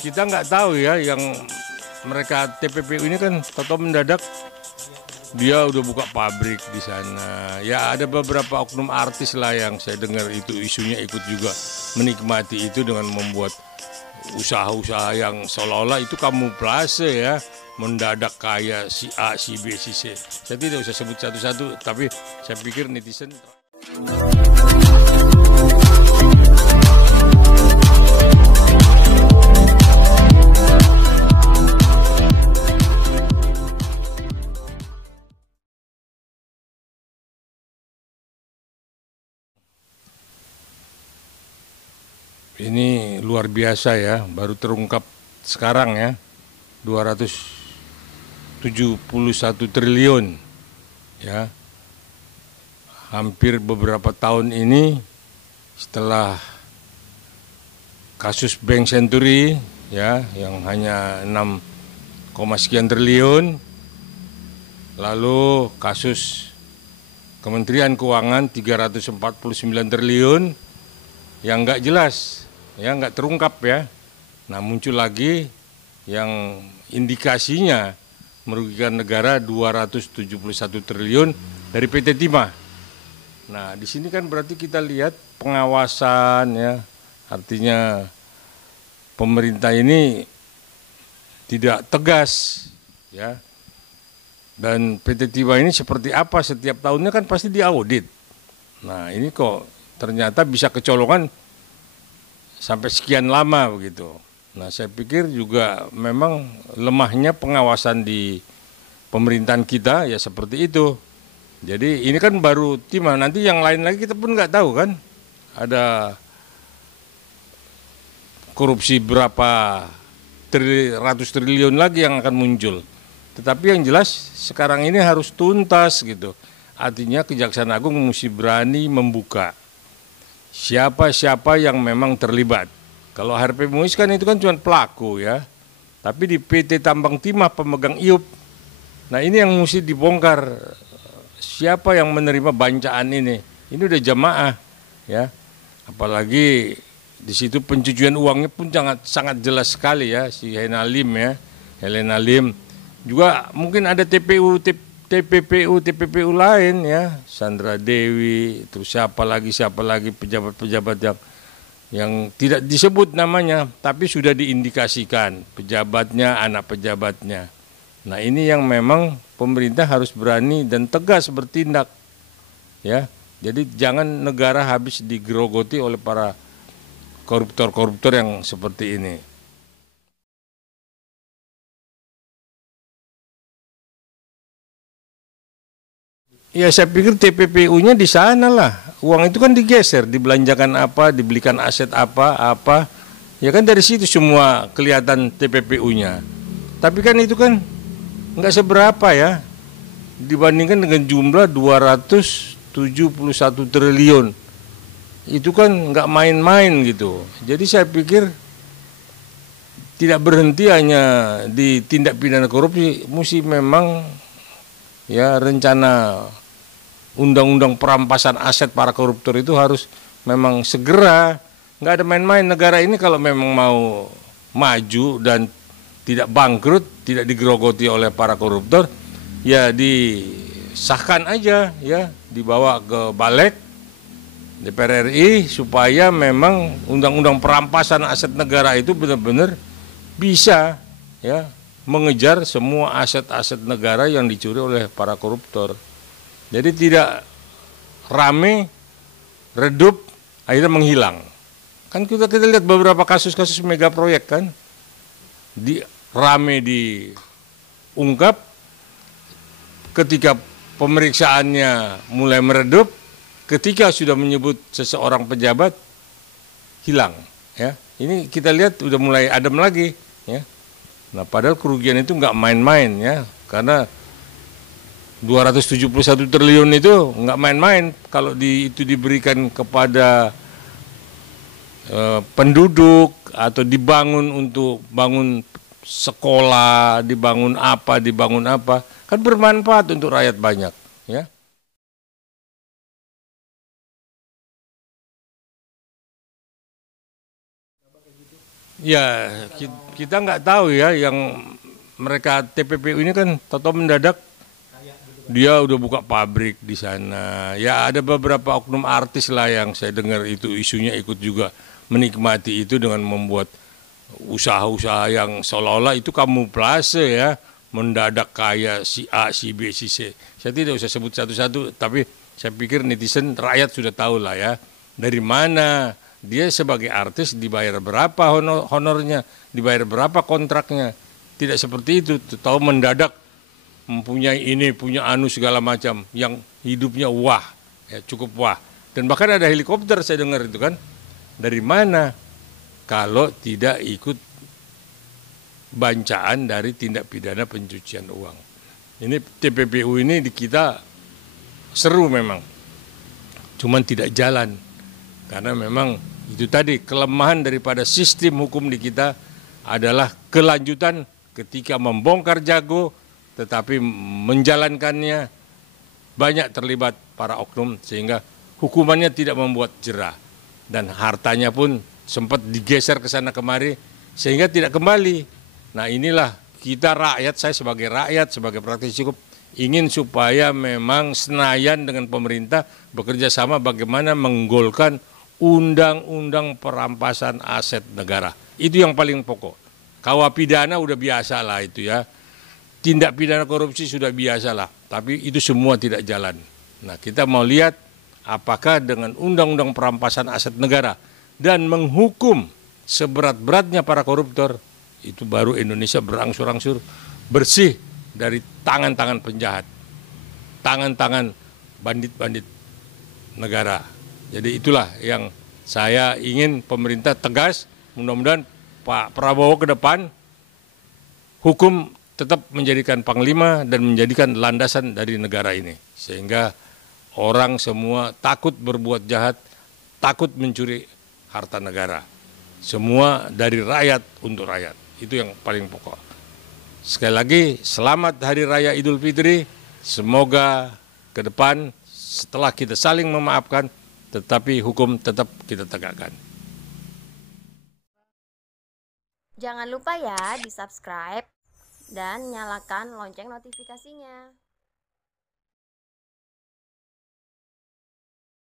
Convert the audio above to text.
kita nggak tahu ya, yang mereka TPPU ini kan tahu mendadak dia udah buka pabrik di sana. Ya ada beberapa oknum artis lah yang saya dengar itu isunya ikut juga menikmati itu dengan membuat usaha-usaha yang seolah-olah itu kamuflase ya, mendadak kaya si A, si B, si C. Saya tidak usah sebut satu-satu, tapi saya pikir netizen. Ini luar biasa ya, baru terungkap sekarang ya, 271 triliun ya. Hampir beberapa tahun ini setelah kasus Bank Century ya yang hanya 6, sekian triliun, lalu kasus Kementerian Keuangan 349 triliun yang nggak jelas, ya nggak terungkap ya. Nah muncul lagi yang indikasinya merugikan negara 271 triliun dari PT Timah. Nah di sini kan berarti kita lihat pengawasan ya, artinya pemerintah ini tidak tegas ya. Dan PT Timah ini seperti apa setiap tahunnya kan pasti diaudit. Nah ini kok ternyata bisa kecolongan sampai sekian lama begitu. Nah saya pikir juga memang lemahnya pengawasan di pemerintahan kita ya seperti itu. Jadi ini kan baru Timah, nanti yang lain lagi kita pun nggak tahu kan. Ada korupsi berapa ratus triliun lagi yang akan muncul. Tetapi yang jelas sekarang ini harus tuntas gitu. Artinya Kejaksaan Agung mesti berani membuka siapa-siapa yang memang terlibat. Kalau HRP Muiz kan itu kan cuma pelaku ya. Tapi di PT Tambang Timah pemegang IUP. Nah ini yang mesti dibongkar. Siapa yang menerima bancaan ini? Ini udah jamaah ya. Apalagi di situ pencucian uangnya pun sangat jelas sekali ya, si Helena Lim ya. Helena Lim. Juga mungkin ada TPPU lain ya, Sandra Dewi, terus siapa lagi pejabat-pejabat yang tidak disebut namanya, tapi sudah diindikasikan pejabatnya, anak pejabatnya. Nah ini yang memang pemerintah harus berani dan tegas bertindak, ya. Jadi jangan negara habis digerogoti oleh para koruptor-koruptor yang seperti ini. Ya saya pikir TPPU-nya di sana lah. Uang itu kan digeser, dibelanjakan apa, dibelikan aset apa. Ya kan dari situ semua kelihatan TPPU-nya. Tapi kan itu kan nggak seberapa ya. Dibandingkan dengan jumlah 271 triliun. Itu kan nggak main-main gitu. Jadi saya pikir tidak berhenti hanya di tindak pidana korupsi, mesti memang ya rencana undang-undang perampasan aset para koruptor itu harus memang segera, nggak ada main-main. Negara ini kalau memang mau maju dan tidak bangkrut, tidak digerogoti oleh para koruptor, ya disahkan aja ya, dibawa ke balik DPR RI supaya memang undang-undang perampasan aset negara itu benar-benar bisa ya mengejar semua aset-aset negara yang dicuri oleh para koruptor. Jadi tidak rame, redup, akhirnya menghilang. Kan kita lihat beberapa kasus-kasus mega proyek kan, rame diungkap, ketika pemeriksaannya mulai meredup, ketika sudah menyebut seseorang pejabat, hilang. Ya, ini kita lihat udah mulai adem lagi. Ya. Nah, padahal kerugian itu nggak main-main ya, karena 271 triliun itu nggak main-main kalau itu diberikan kepada penduduk atau dibangun untuk bangun sekolah, dibangun apa, kan bermanfaat untuk rakyat banyak ya. Ya, kita nggak tahu ya, yang mereka TPPU ini kan toto mendadak dia udah buka pabrik di sana. Ya ada beberapa oknum artis lah yang saya dengar itu isunya ikut juga menikmati itu dengan membuat usaha-usaha yang seolah-olah itu kamuflase ya, mendadak kaya si A, si B, si C. Saya tidak usah sebut satu-satu, tapi saya pikir netizen rakyat sudah tahu lah ya, dari mana dia sebagai artis dibayar berapa honornya, dibayar berapa kontraknya. Tidak seperti itu, tahu mendadak mempunyai ini, punya anu segala macam, yang hidupnya wah, ya cukup wah. Dan bahkan ada helikopter saya dengar itu kan, dari mana? Kalau tidak ikut bancaan dari tindak pidana pencucian uang. Ini TPPU ini di kita seru memang, cuman tidak jalan. Karena memang itu tadi kelemahan daripada sistem hukum di kita adalah kelanjutan ketika membongkar jago tetapi menjalankannya banyak terlibat para oknum sehingga hukumannya tidak membuat jerah dan hartanya pun sempat digeser ke sana kemari sehingga tidak kembali. Nah inilah kita rakyat, saya sebagai rakyat, sebagai praktisi hukum ingin supaya memang Senayan dengan pemerintah bekerja sama bagaimana menggolkan undang-undang perampasan aset negara. Itu yang paling pokok. KUH pidana udah biasa lah itu ya. Tindak pidana korupsi sudah biasa lah. Tapi itu semua tidak jalan. Nah kita mau lihat apakah dengan undang-undang perampasan aset negara dan menghukum seberat-beratnya para koruptor, itu baru Indonesia berangsur-angsur bersih dari tangan-tangan penjahat, tangan-tangan bandit-bandit negara. Jadi itulah yang saya ingin pemerintah tegas, mudah-mudahan Pak Prabowo ke depan hukum tetap menjadikan panglima dan menjadikan landasan dari negara ini. Sehingga orang semua takut berbuat jahat, takut mencuri harta negara. Semua dari rakyat untuk rakyat. Itu yang paling pokok. Sekali lagi, selamat Hari Raya Idul Fitri. Semoga ke depan setelah kita saling memaafkan, tetapi hukum tetap kita tegakkan. Jangan lupa ya di subscribe dan nyalakan lonceng notifikasinya.